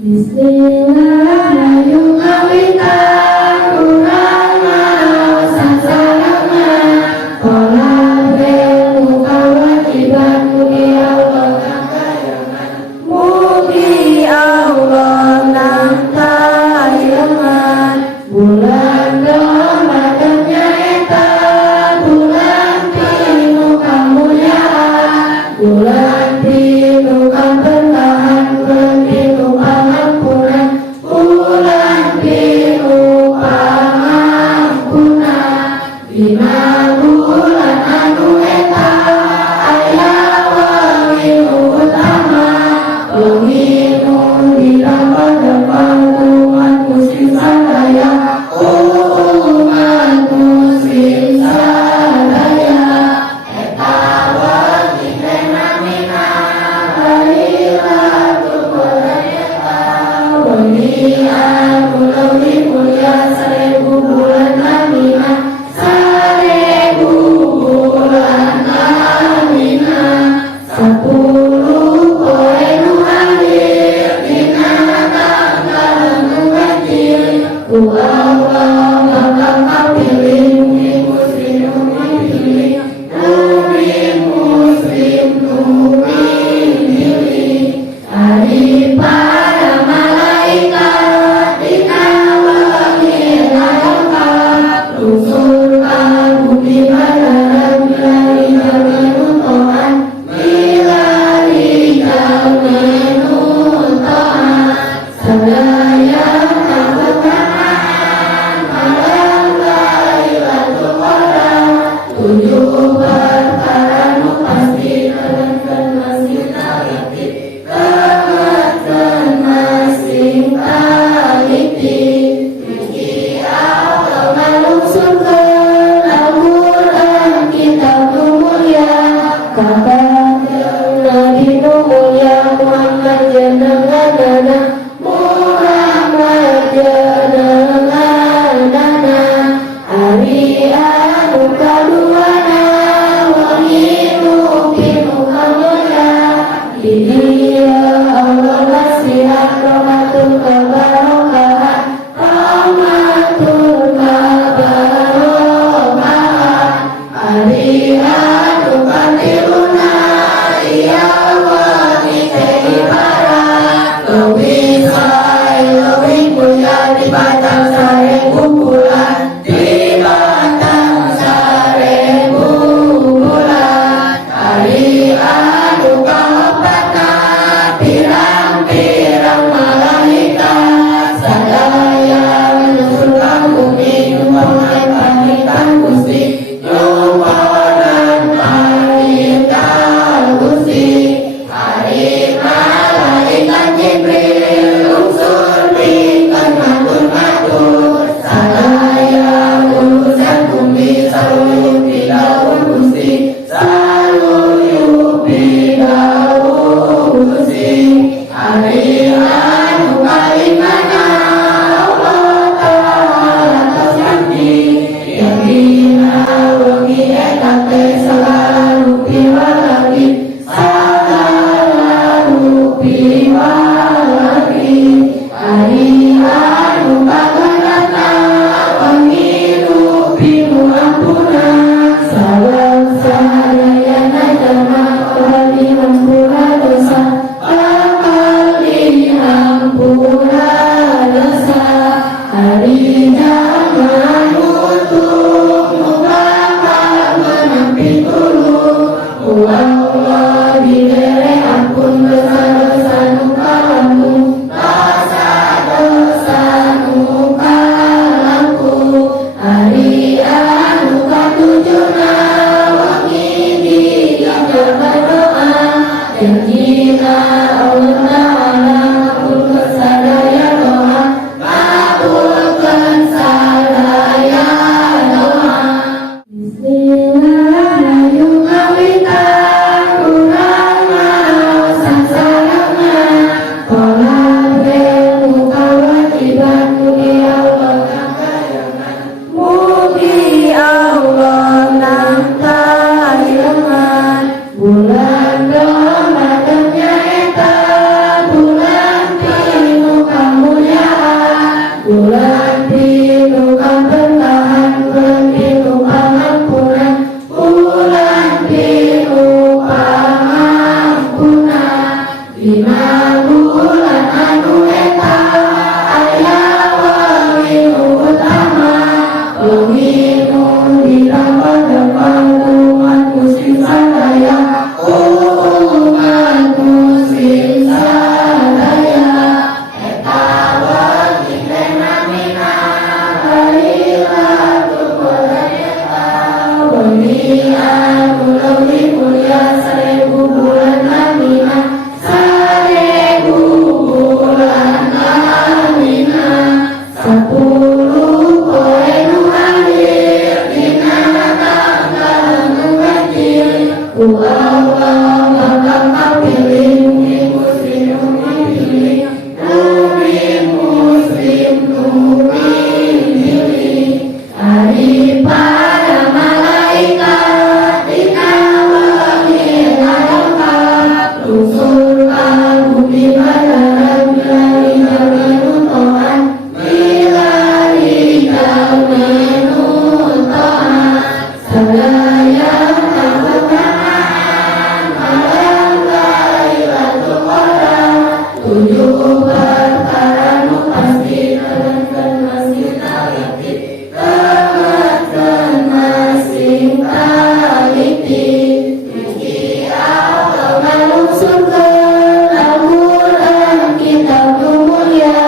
Bismillahirrahmanirrahim. Urang maosan salama. Kolam ilmu kewajiban mugi Allah nangkayangan. Mugi Allah nangkayangan. Bulan Ramadan nyaeta bulan penuh kemuliaan, bulan penuh keberkahan, bulan penuh pengampunan, bulan penuh pengampunan. Dina bulan anu eta aya wengi nu utama, wengi nu dirambah-rambah umat muslim sadaya, umat muslim sadaya. Eta wengi teh namina Lailatul Qadar. Eta wengi anu leuwih mulia sarebu bulan namina, sarebu bulan namina. 10 poe nu hadir dina tanggal nu ganjil, ku Allah bakal kapilih mugi muslim nu pilih, mugi muslim nu pilih. Ari para malaikat dina wengi ngaangkat, rusulkan bumi badaran milari jalmi nutoan, milari jalmi nutoan. Sadaya keutamaan malam Lailatul Qadar, 7 perkara nu pasti kelenkeun masing taliti, kelenkeun masing taliti. Mugi Allah ngalungsurkeun Al-Qur'an kitab nu mulia ka kanjeng Nabi nu mulia Muhammad jenenganana, Muhammad jenenganana. Ari anu kaduana wengi nu pinuh kamuliaan, di dieu Allah nasihat rahmatul kabarokahan, rahmatul kabarokahan. Ari anu katiluna ieu wengi teh ibarat leuwih perkara nu pasti nelenkeun masih taliti temetkeun masih taliti Biki Allah ngalungsurkeun Al-Quran kitab nu mulia